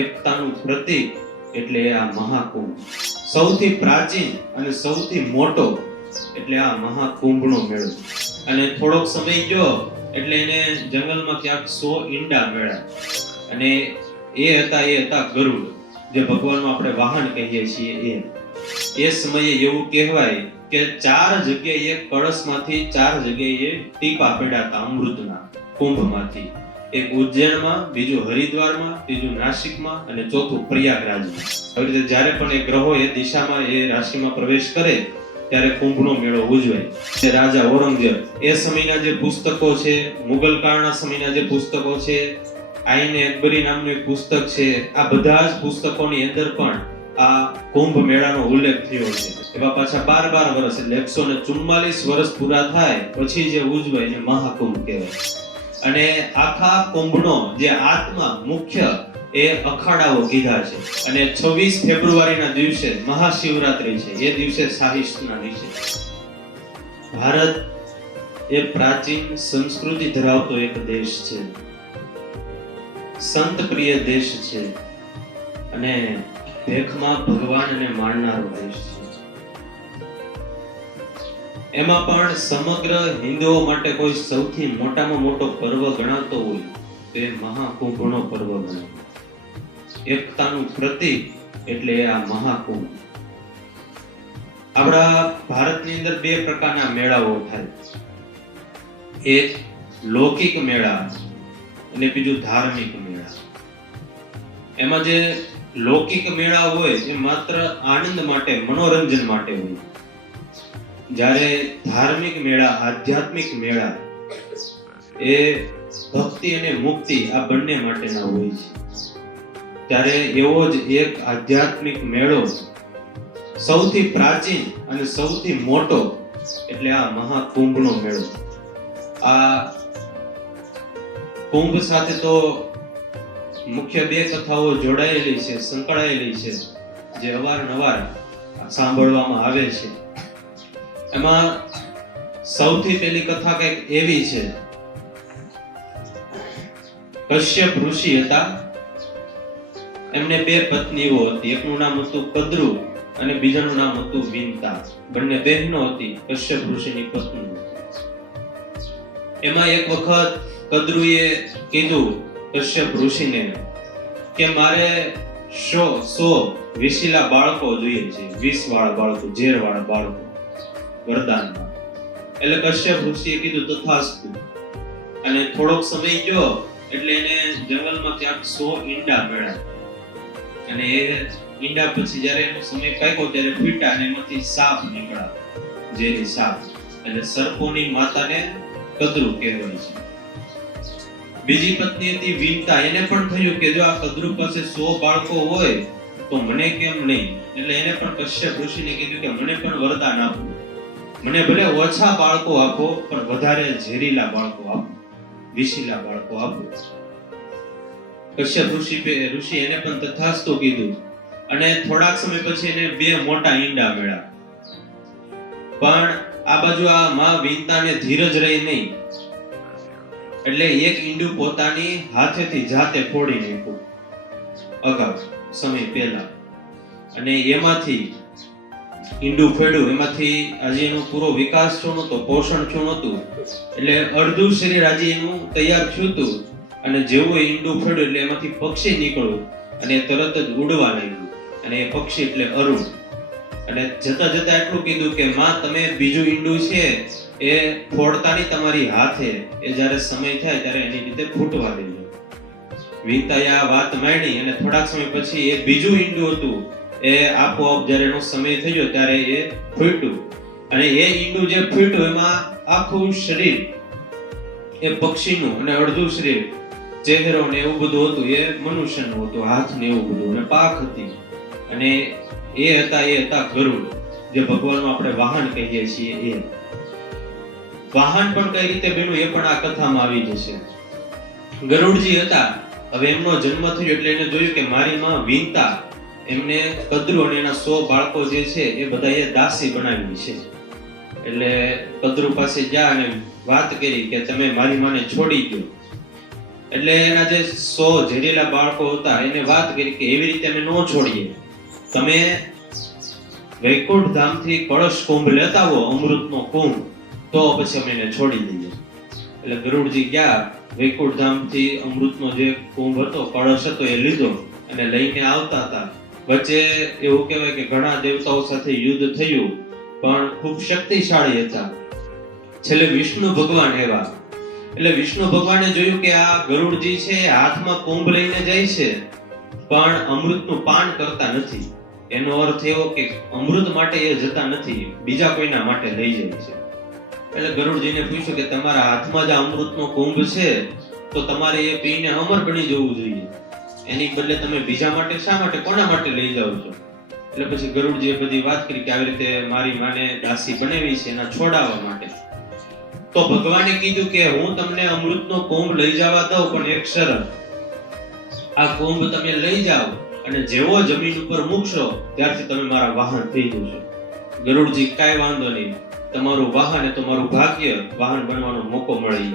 એકતાનું પ્રતીક એટલે આ મહાકુંભ. સૌથી પ્રાચીન અને સૌથી મોટો એટલે આ મહાકુંભનો મેળો. અને થોડોક સમય ગયો એટલે એને જંગલમાં ક્યાંક 100 ઈંડા મળ્યા. અને એ હતા ગરુડ, જે ભગવાનનું આપણે વાહન કહીએ છીએ. એ સમયે એવું કહેવાય કે 4 જગ્યાએ કળશમાંથી 4 જગ્યાએ ટીપા પડ્યા હતા અમૃતના કુંભમાંથી. એક ઉજ્જૈનમાં, બીજું હરિદ્વારમાં, ત્રીજું નાસિકમાં અને ચોથું પ્રયાગરાજમાં. આવી રીતે જ્યારે પણ એ ગ્રહો એ દિશામાં એ રાશિમાં પ્રવેશ કરે ત્યારે કુંભનો મેળો ઉજવાય. રાજા ઔરંગઝેબ એ સમયના જે પુસ્તકો છે, મુગલ કાળના સમયના જે પુસ્તકો છે, આઈન અકબરી નામનું એક પુસ્તક છે, આ બધા જ પુસ્તકોની અંદર પણ આ કુંભ મેળાનો ઉલ્લેખ થયો છે. એવા પાછા 12 વર્ષ એટલે 144 વર્ષ પૂરા થાય પછી જે ઉજવાય એને મહાકુંભ કહેવાય. અને આખા કુંભનો જે આત્મા મુખ્ય એ અખાડાઓ કીધા છે. અને 26 ફેબ્રુઆરીના દિવસે મહાશિવરાત્રી છે, એ દિવસે શાહી સ્નાન છે. ભારત એ પ્રાચીન સંસ્કૃતિ ધરાવતો એક દેશ છે, સંત પ્રિય દેશ છે અને ભેખમાં ભગવાનને માનનારો દેશ છે. એમાં પણ સમગ્ર હિન્દુઓ માટે કોઈ સૌથી મોટામાં મોટો પર્વ ગણાતો હોય તો એ મહાકુંભનો પર્વ ગણાય. એકતાનું પ્રતીક એટલે આ મહાકુંભ. આપણા ભારતની અંદર 2 પ્રકારના મેળાઓ થાય. એક લૌકિક મેળા અને બીજું ધાર્મિક મેળા. એમાં જે લૌકિક મેળા હોય એ માત્ર આનંદ માટે, મનોરંજન માટે હોય. જ્યારે ધાર્મિક મેળા, આધ્યાત્મિક મેળા એ ભક્તિ અને મુક્તિ આ બંને માટેના હોય છે. ત્યારે એવો જ એક આધ્યાત્મિક મેળો સૌથી પ્રાચીન અને સૌથી મોટો એટલે આ મહાકુંભનો મેળો. આ કુંભ સાથે તો મુખ્ય 2 કથાઓ જોડાયેલી છે, સંકળાયેલી છે, જે અવારનવાર સાંભળવામાં આવે છે. એમાં સૌથી પહેલી કથા કંઈક એવી છે. કશ્યપ ઋષિ હતા, એમને 2 પત્નીઓ હતી. એકનું નામ હતું કદ્રુ અને બીજાનું નામ હતું વિંતા. બંને બહેનો હતી, કશ્યપ ઋષિની પત્ની. એમાં એક વખત કદ્રુએ કીધું કશ્યપ ઋષિને કે મારે 100 વિશીલા બાળકો જોઈએ છે, 20 વાળા બાળકો, ઝેર વાળા બાળકો વરદાનમાં. એટલે કશ્યપ ઋષિએ કીધું તથાસ્તુ. અને થોડોક સમય ગયો એટલે એને જંગલમાં ક્યાંક 100 ઈંડા મળ્યા. અને એ ઈંડા પછી જ્યારે એનો સમય પાક્યો ત્યારે ફૂટ્યા અને એમાંથી સાપ નીકળ્યા, ઝેરી સાપ. એટલે સર્પોની માતાને કદ્રુ કહેવાય છે. બીજી પત્ની હતી વિંતા. એને પણ થયું કે જો આ કદ્રુ પાસે 100 બાળકો હોય તો મને કેમ નહીં. એટલે એને પણ કશ્યપ ઋષિને કીધું કે મને પણ વરદાન આપો, મને ભલે ઓછા બાળકો આપો પણ વધારે ઝેરીલા બાળકો આપો, વિશીલા બાળકો આપો. કશ્યપ ઋષિ એને પણ તથાસ્તુ કીધું. અને થોડાક સમય પછી એને 2 મોટા ઈંડા મળ્યા. પણ આ બાજુ આ માં વિંતાને ધીરજ રહી નહીં. એટલે એક ઈંડું પોતાની હાથેથી જાતે ફોડી નાખ્યું અગાઉ સમય પહેલા. અને એમાંથી ઈંડું ફેડ્યું, એમાંથી હજી એનો પૂરો વિકાસ થયો નહોતો, પોષણ થયું નહોતું. એટલે અડધું શરીર હજી એનું તૈયાર થયું હતું. અને જેવું ઈંડું ફેડ્યું એટલે એમાંથી પક્ષી નીકળ્યું અને તરત જ ઉડવા લાગ્યું. અને એ પક્ષી એટલે અરુણ. અને જતા જતા એટલું કીધું કે માં તમે બીજું ઈંડું છે એ ફોડતાની તમારી હાથે, એ જ્યારે સમય થાય ત્યારે એની રીતે ફૂટવા દેજો. વિંતાએ આ વાત માંડી અને થોડાક સમય પછી એ બીજું ઈંડું હતું એ આપોઆપ જ્યારે એનો સમય થયો ત્યારે એ ફૂટ્યું. અને એ ઈંડું જે ફૂટ્યું એમાં આખું શરીર એ પક્ષીનું અને અડધું શરીર, ચહેરો ને એવું બધું હતું એ મનુષ્યનું હતું, હાથ ને એવું બધું, અને પાંખ હતી. અને એ હતા ગરુડ, જે ભગવાનનું આપણે વાહન કહીએ છીએ. એ વાહન પણ કઈ રીતે બન્યું એ પણ આ કથામાં આવી જશે. ગરુડજી હતા. હવે એમનો જન્મ થયો એટલે એને જોયું કે મારી માં વિંતા એમને કદ્રુ અને એના 100 બાળકો જે છે એ બધા એ દાસી બનાવી છે. એટલે કદ્રુ પાસે ગયા અને વાત કરી કે તમે મારી માને છોડી દો. એટલે એના જે 100 ઝેરીલા બાળકો હતા એને વાત કરી કે એવી રીતે અમે ન છોડીએ, તમે વૈકુંઠ ધામથી કળશ કુંભ લેતા આવો, અમૃતનો કુંભ, તો પછી અમે એને છોડી દઈએ. એટલે ગરુડજી ગયા, વૈકુંઠ ધામથી અમૃતનો જે કુંભ હતો, કળશ હતો એ લીધો અને લઈને આવતા હતા. વચ્ચે એવું કહેવાય કે ઘણા દેવતાઓ સાથે યુદ્ધ થયું, પણ ખૂબ શક્તિશાળી હતા. છેલ્લે વિષ્ણુ ભગવાન આવ્યા. એટલે વિષ્ણુ ભગવાને જોયું કે આ ગરુડજી છે હાથમાં કુંભ લઈને જાય છે, પણ અમૃતનું પાન કરતા નથી. એનો અર્થ એવો કે અમૃત માટે એ જતા નથી, બીજા કોઈના માટે લઈ જાય છે. એટલે ગરુડજીને પૂછ્યું કે તમારા હાથમાં જે અમૃતનો કુંભ છે તો તમારે એ પીને અમર બની જવું જોઈએ, એની બદલે તમે બીજા માટે શા માટે, કોના માટે લઈ જાઓ છો? એટલે પછી ગરુડજીએ બધી વાત કરી કે આવી રીતે મારી માને દાસી બનાવી છે એના છોડાવવા માટે. તો ભગવાને કીધું કે હું તમને અમૃતનો કુંભ લઈ જવા દઉં, પણ એક શરત, આ કુંભ તમે લઈ જાઓ અને જેવો જમીન ઉપર મૂકશો ત્યારથી તમે મારા વાહન થઈ જશો. ગરુડજી કાંઈ વાંધો નહીં, તમારું વાહન એ તમારું ભાગ્ય, વાહન બનવાનો મોકો મળી.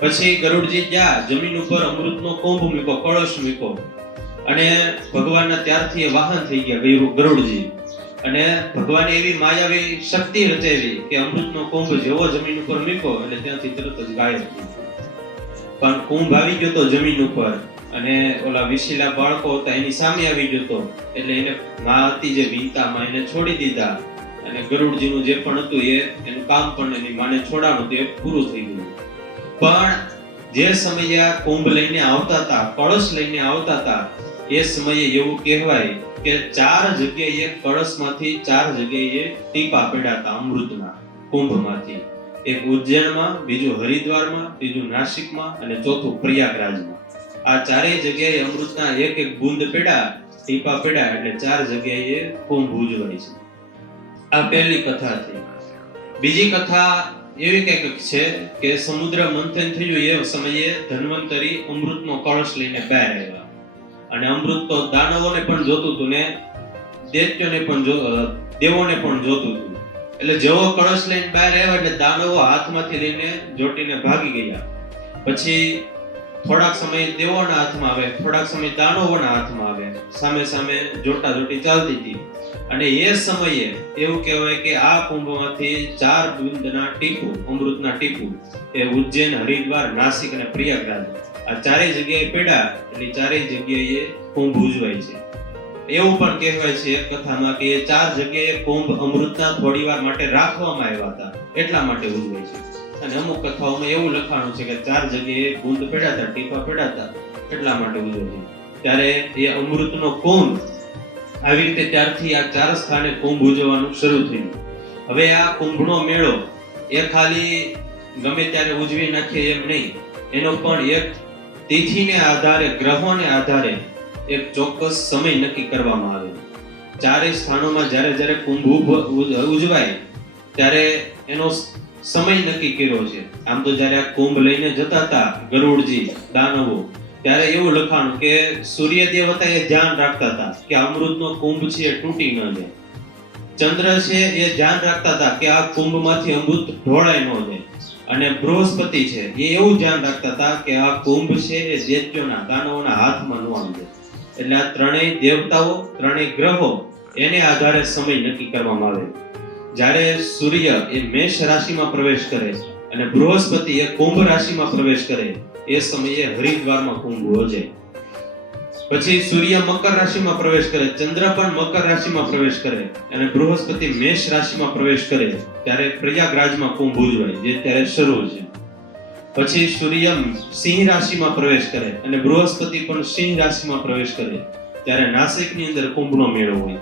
પછી ગરુડજી ગયા, જમીન ઉપર અમૃતનો કુંભ મૂક્યો, કળશ મૂક્યો અને ભગવાનના ત્યારથી એ વાહન થઈ ગયા ગરુડજી. અને ભગવાને એવી માયાવી શક્તિ રચાવી કે અમૃતનો કુંભ જેવો જમીન ઉપર મૂક્યો એટલે ત્યાંથી તરત જ ગાયબ થઈ ગયો. પણ કુંભ આવી ગયો તો જમીન ઉપર અને ઓલા વિશીલા બાળકો હતા એની સામે આવી ગયો તો એટલે એને માં હતી જે વિંતામાં એને છોડી દીધા અને ગરુડજીનું જે પણ હતું એનું કામ પણ એની માને છોડાવવાનું હતું એ પૂરું થઈ ગયું. પણ જે સમયે આ કુંભ લઈને આવતા હતા, કળશ લઈને આવતા હતા, એ સમયે એવું કહેવાય કે 4 જગ્યાએ કળશમાંથી 4 જગ્યાએ ટીપા પડ્યા હતા અમૃતના કુંભમાંથી. એક ઉજ્જૈનમાં, બીજું હરિદ્વારમાં, ત્રીજું નાસિકમાં અને ચોથું પ્રયાગરાજમાં. આ ચારેય જગ્યાએ અમૃતના એક એક બુંદ પડ્યા, ટીપા પડ્યા એટલે 4 જગ્યાએ કુંભ ઉજવાય છે. આ પહેલી કથા થઈ. બીજી કથા એવી કંઈક છે કે સમુદ્ર મંથન થયું એ સમયે ધન્વંતરી અમૃતનો કળશ લઈને બહાર આવ્યા અને અમૃત તો દાનવોને પણ જોતું હતું ને દૈત્યોને પણ દેવોને પણ જોતું હતું. એટલે જેવો કળશ લઈને બહાર આવ્યા એટલે દાનવો હાથમાંથી લઈને જોટીને ભાગી ગયા. પછી થોડાક સમય દેવોના હાથમાં આવે, થોડાક સમય દાનવોના હાથમાં આવે, સામે સામે જોટા જોટી ચાલતી હતી. અને એ સમયે એવું કહેવાય કે આ કુંભમાંથી 4 બુંદના ટીપું, અમૃતના ટીપું એ ઉજ્જૈન, હરિદ્વાર, નાસિક અને પ્રયાગરાજ આ ચારેય જગ્યાએ પડ્યા એટલે ચારેય જગ્યાએ કુંભ ઉજવાય છે. એવું પણ કહેવાય છે એક કથામાં કે 4 જગ્યાએ કુંભ અમૃતના થોડીવાર માટે રાખવામાં આવ્યા હતા એટલા માટે ઉજવાય છે. અને અમુક કથાઓમાં એવું લખાણું છે કે 4 જગ્યાએ બુંદ પડ્યા હતા, ટીપા પડ્યા હતા એટલા માટે ઉજવાય છે. ત્યારે એ અમૃતનો કુંભ આવી રીતે ત્યારથી આ 4 સ્થાને કુંભ ઉજવવાનું શરૂ થયું. હવે આ કુંભનો મેળો એ ખાલી ગમે ત્યારે ઉજવી નાખીએ એમ નહીં, એનો પણ એક તિથિને આધારે, ગ્રહોને આધારે એક ચોક્કસ સમય નક્કી કરવામાં આવે. 4 સ્થાનોમાં જ્યારે જ્યારે કુંભ ઉજવાય ત્યારે એનો સમય નક્કી કર્યો છે. આમ તો જ્યારે આ કુંભ લઈને જતા હતા ગરુડજી, દાનવો, ત્યારે એવું લખાણું કે સૂર્ય દેવતા એ ધ્યાન રાખતા હતા કે અમૃતનો કુંભ છે એ તૂટી ન જાય. ચંદ્ર છે એ ધ્યાન રાખતા હતા કે આ કુંભમાંથી અમૃત ઢોળાય ન જાય. અને બૃહસ્પતિ છે એ એવું ધ્યાન રાખતા હતા કે આ કુંભ છે એ દૈત્યોના, દાનવોના હાથમાં ન આવી જાય. એટલે આ ત્રણેય દેવતાઓ, ત્રણેય ગ્રહો એને આધારે સમય નક્કી કરવામાં આવે. જ્યારે સૂર્ય એ મેષ રાશિમાં પ્રવેશ કરે અને બૃહસ્પતિ એ કુંભ રાશિમાં પ્રવેશ કરે એ સમયે હરિદ્વારમાં કુંભ યોજાય. પછી સૂર્ય મકર રાશિમાં પ્રવેશ કરે, ચંદ્ર પણ મકર રાશિમાં પ્રવેશ કરે અને બૃહસ્પતિ મેષ રાશિમાં પ્રવેશ કરે ત્યારે પ્રયાગરાજમાં કુંભ ઉજવાય જે ત્યારે શરૂ છે. પછી સૂર્ય સિંહ રાશિમાં પ્રવેશ કરે અને બૃહસ્પતિ પણ સિંહ રાશિમાં પ્રવેશ કરે ત્યારે નાસિકની અંદર કુંભનો મેળો હોય.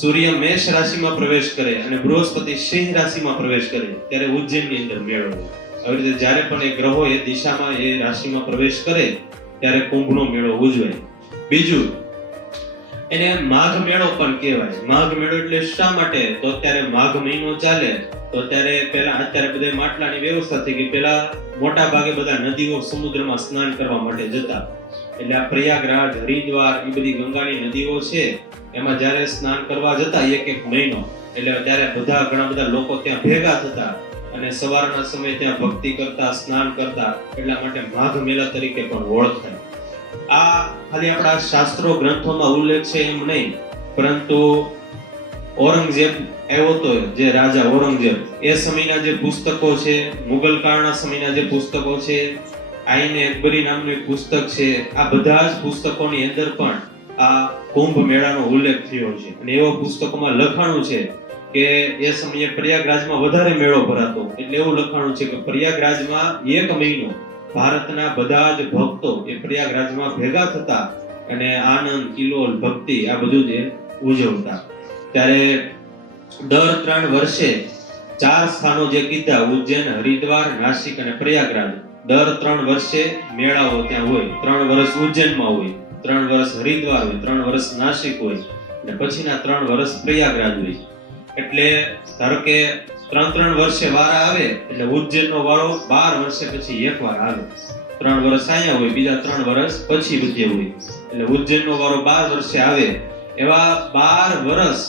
સૂર્ય મેષ રાશિમાં પ્રવેશ કરે અને બૃહસ્પતિ સિંહ રાશિમાં પ્રવેશ કરે ત્યારે ઉજ્જૈનની અંદર મેળો હોય. આવી રીતે જ્યારે પણ એ ગ્રહો એ દિશામાં, એ રાશિમાં પ્રવેશ કરે ત્યારે કુંભનો મેળો ઉજવાય. બીજું એને માઘ મેળો પણ કહેવાય. માઘ મેળો એટલે શા માટે? તો અત્યારે માઘ મહિનો ચાલે તો અત્યારે બધા માટલાની વ્યવસ્થા થઈ ગઈ. પહેલા મોટા ભાગે બધા નદીઓ, સમુદ્રમાં સ્નાન કરવા માટે જતા. એટલે આ પ્રયાગરાજ, હરિદ્વાર એ બધી ગંગાની નદીઓ છે એમાં જ્યારે સ્નાન કરવા જતા એક મહિનો એટલે ત્યારે ઘણા બધા લોકો ત્યાં ભેગા થતા અને સવારના સમયે ત્યાં ભક્તિ કરતા, સ્નાન કરતા, એટલા માટે માઘ મેળા તરીકે પણ ઓળખાય. આ ખાલી આપણા શાસ્ત્રો ગ્રંથોમાં ઉલ્લેખ છે એમ નહીં, પરંતુ ઔરંગઝેબ આવ્યો તો, જે રાજા ઔરંગઝેબ, એ સમયના જે પુસ્તકો છે, મુગલ કાળના સમયના જે પુસ્તકો છે, આઈને અકબરી નામનું એક પુસ્તક છે, આ બધા જ પુસ્તકોની અંદર પણ આ કુંભ મેળાનો ઉલ્લેખ થયો છે. અને એવો પુસ્તકોમાં લખાણું છે કે એ સમયે પ્રયાગરાજમાં વધારે મેળો ભરાતો. એટલે એવું લખાણું છે કે પ્રયાગરાજમાં 1 મહિનો ભારતના બધા જ ભક્તો એ પ્રયાગરાજમાં ભેગા થતા અને આનંદ, કિલોલ, ભક્તિ આ બધું જ ઉજવતા. ત્યારે દર 3 વર્ષે 4 સ્થાનો જે કીધા, ઉજ્જૈન, હરિદ્વાર, નાસિક અને પ્રયાગરાજ, દર 3 વર્ષે મેળાઓ ત્યાં હોય. 3 વર્ષ ઉજ્જૈનમાં હોય, 3 વર્ષ હરિદ્વાર હોય, 3 વર્ષ નાસિક હોય અને પછીના 3 વર્ષ પ્રયાગરાજ હોય. એટલે ધારો કે 3 વર્ષે વારા આવે એટલે ઉજ્જૈનનો વારો 12 વર્ષે પછી એકવાર આવે. 3 વર્ષ અહીંયા હોય, બીજા 3 વર્ષ પછી બધે હોય. એટલે ઉજ્જૈનનો વારો 12 વર્ષે આવે. એવા 12 વર્ષ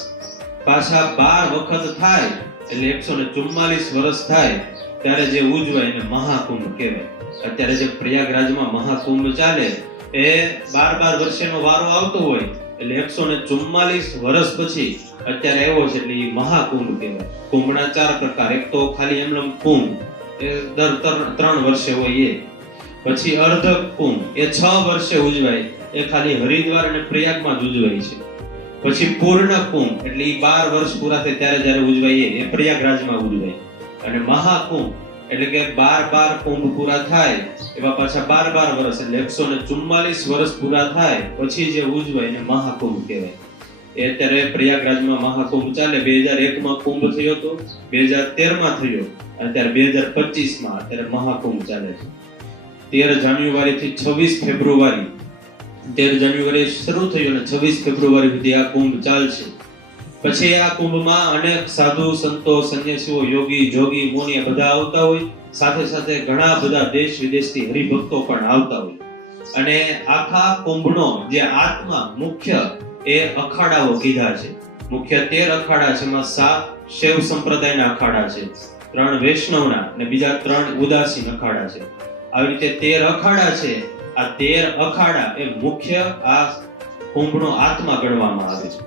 પાછા 12 વખત થાય એટલે 144 વર્ષ થાય ત્યારે જે ઉજવાય એને મહાકુંભ કહેવાય. અત્યારે જે પ્રયાગરાજમાં મહાકુંભ ચાલે એ 12 વર્ષેનો વારો આવતો હોય એટલે 144 વર્ષ પછી અત્યારે આવ્યો છે એટલે એ મહાકુંભ કહેવાય. કુંભના 4 પ્રકાર. એક તો ખાલી એમનેમ કુંભ, એ દર 3 વર્ષે હોય. પછી અર્ધ કુંભ, એ 6 વર્ષે ઉજવાય, એ ખાલી હરિદ્વાર અને પ્રયાગમાં જ ઉજવાય છે. પછી પૂર્ણ કુંભ એટલે એ 12 વર્ષ પૂરા થાય ત્યારે જ્યારે ઉજવાય એ પ્રયાગરાજમાં ઉજવાય. અને મહાકુંભ એટલે કે 12 કુંભ પૂરા થાય એવા પાછા 12 વર્ષ એટલે 144 વર્ષ પૂરા થાય પછી જે ઉજવાય એને મહાકુંભ કહેવાય. એ અત્યારે પ્રયાગરાજમાં મહાકુંભ ચાલે. 2001માં કુંભ થયો હતો, 2013માં થયો, અને અત્યારે 2025માં અત્યારે મહાકુંભ ચાલે છે. 13 જાન્યુઆરી થી 26 ફેબ્રુઆરી 13 જાન્યુઆરી શરૂ થયો અને 26 ફેબ્રુઆરી સુધી આ કુંભ ચાલશે. પછી આ કુંભમાં અનેક સાધુ, સંતો, સંન્યાસીઓ, યોગી, જોગી, મુનિ બધા આવતા હોય. સાથે સાથે ઘણા બધા દેશ વિદેશથી હરિભક્તો પણ આવતા હોય. અને આખા કુંભનો જે આત્મા મુખ્ય એ અખાડાઓ કીધા છે. મુખ્ય 13 અખાડા છે. એમાં 7 શૈવ સંપ્રદાયના અખાડા છે, 3 વૈષ્ણવના અને બીજા 3 ઉદાસીન અખાડા છે. આવી રીતે 13 અખાડા છે. આ 13 અખાડા એ મુખ્ય આ કુંભનો આત્મા ગણવામાં આવે છે.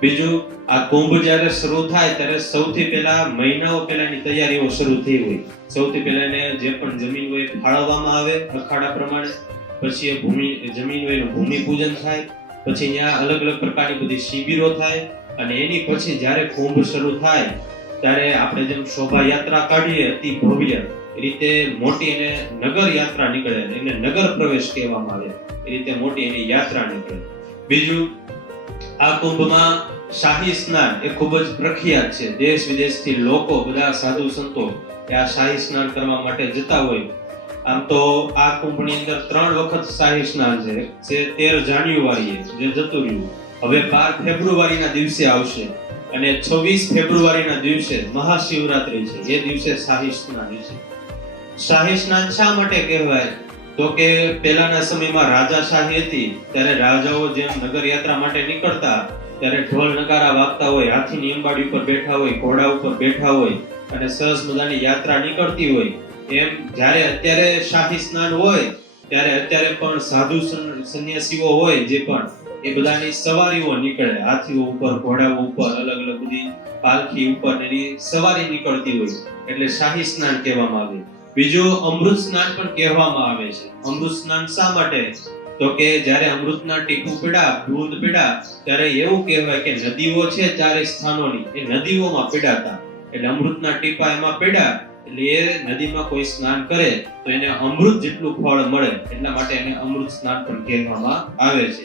બીજું, આ કુંભ જ્યારે શરૂ થાય ત્યારે સૌથી પહેલા મહિનાઓ પહેલાની તૈયારીઓ શરૂ થઈ હોય. સૌથી પહેલા એને જે પણ જમીન હોય ફાળવવામાં આવે અખાડા પ્રમાણે. પછી એ જમીન હોય એનું ભૂમિ પૂજન થાય. પછી ત્યાં અલગ અલગ પ્રકારની બધી શિબિરો થાય. અને એની પછી જ્યારે કુંભ શરૂ થાય ત્યારે આપણે જેમ શોભાયાત્રા કાઢીએ અતિ ભવ્ય, એ રીતે મોટી એને નગર યાત્રા નીકળે, એને નગર પ્રવેશ કહેવામાં આવે. એ રીતે મોટી એની યાત્રા નીકળે. બીજું, આ કુંભમાં શાહી સ્નાન એ ખૂબ જ પ્રખ્યાત છે. દેશ વિદેશથી લોકો, બધા સાધુ સંતો આ શાહી સ્નાન કરવા માટે જતા હોય. આમ તો આ કુંભની અંદર 3 વખત શાહી સ્નાન છે. જે 13 જાન્યુઆરીએ જે જતું રહ્યું, હવે 12 ફેબ્રુઆરીના દિવસે આવશે અને 26 ફેબ્રુઆરીના દિવસે મહાશિવરાત્રી છે. એ દિવસે શાહી સ્નાન છે. શાહી સ્નાન શા માટે કહેવાય? તો કે પહેલાના સમયમાં રાજાશાહી હતી ત્યારે રાજાઓ જેમ નગર યાત્રા માટે નીકળતા ત્યારે ઢોલ નગારા વાગતા હોય, હાથીની અંબાડી ઉપર બેઠા હોય, ઘોડા ઉપર બેઠા હોય અને સરસ મજાની યાત્રા નીકળતી હોય. એમ જ્યારે અત્યારે શાહી સ્નાન હોય ત્યારે અત્યારે પણ સાધુ સંન્યાસીઓ હોય જે પણ, એ બધાની સવારીઓ નીકળે. હાથીઓ ઉપર, ઘોડાઓ ઉપર, અલગ અલગ બધી પાલખી ઉપર એની સવારી નીકળતી હોય એટલે શાહી સ્નાન કહેવામાં આવે. બીજું, અમૃત સ્નાન પણ કહેવામાં આવે છે. અમૃત સ્નાન શા માટે? તો કે જ્યારે અમૃતના ટીપું પીડા, બૂંદ પીડા, ત્યારે એવું કહેવાય કે નદીઓ છે 4 સ્થાનોની, એ નદીઓમાં પીડાતા. એટલે અમૃતના ટીપા એમાં પીડા એટલે એ નદીમાં કોઈ સ્નાન કરે તો એને અમૃત જેટલું ફળ મળે. એટલા માટે એને અમૃત સ્નાન પણ કહેવામાં આવે છે.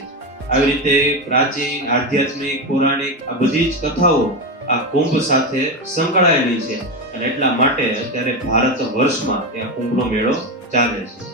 આવી રીતે પ્રાચીન, આધ્યાત્મિક, પૌરાણિક આ બધી જ કથાઓ આ કુંભ સાથે સંકળાયેલી છે. અને એટલા માટે અત્યારે ભારત વર્ષમાં ત્યાં કુંભનો મેળો ચાલે છે.